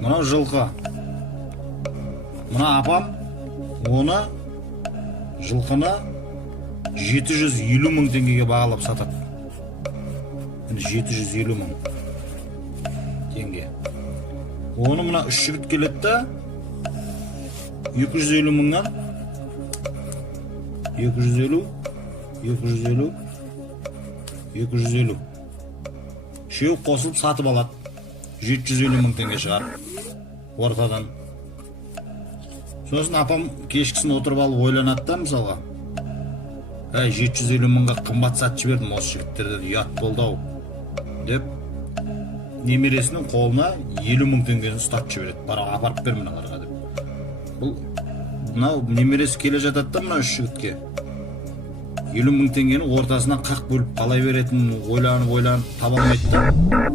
Мынау жылқы. Мына апам оны жылқыны 750 мың теңгеге бағалап сатады. 750 мың теңге. Оны мына үш жігіт келеді да 250 мыңнан 250 үшеу қосылып сатып алады. 750 мың теңге шығар ортадан. Сосын апам кешкісін отырып алып ойланады да, мысалға, 750 мыңға қымбат сатып жібердім осы жігіттерді, ұят болды ау деп, немересінің қолына 50 мың теңгені ұстатып жібереді. Бара апарып бер мыналарға деп. Бұл мынау немересі келе жатады да мына үш жігітке 50 мың теңгені ортасынан қақ бөліп қалай беретінін ойланып таба алмайды да.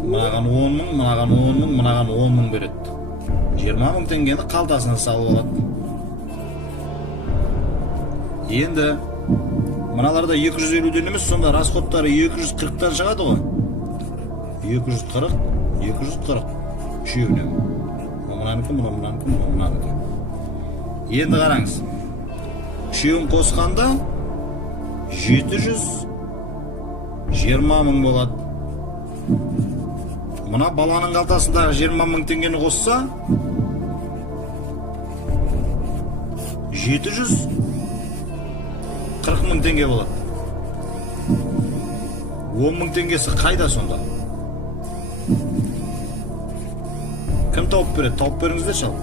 Мынаған 10 мың, мынаған 10 мың, мынаған 10 мың береді. 20 мың теңгені қалтасына салып алады. Енді мыналарда 250-ден емес, сонда расходтары 240-тан шығады ғой. 240 үшеуіне. Мынанікі. Енді қараңыз. Үшеуін қосқанда 720 мың болады. Мына баланың қалтасындағы 20 мың теңгені қосса 740 мың теңге болады. 10 мың теңгесі қайда сонда? Кім тауып береді? Тауып беріңіздер шал.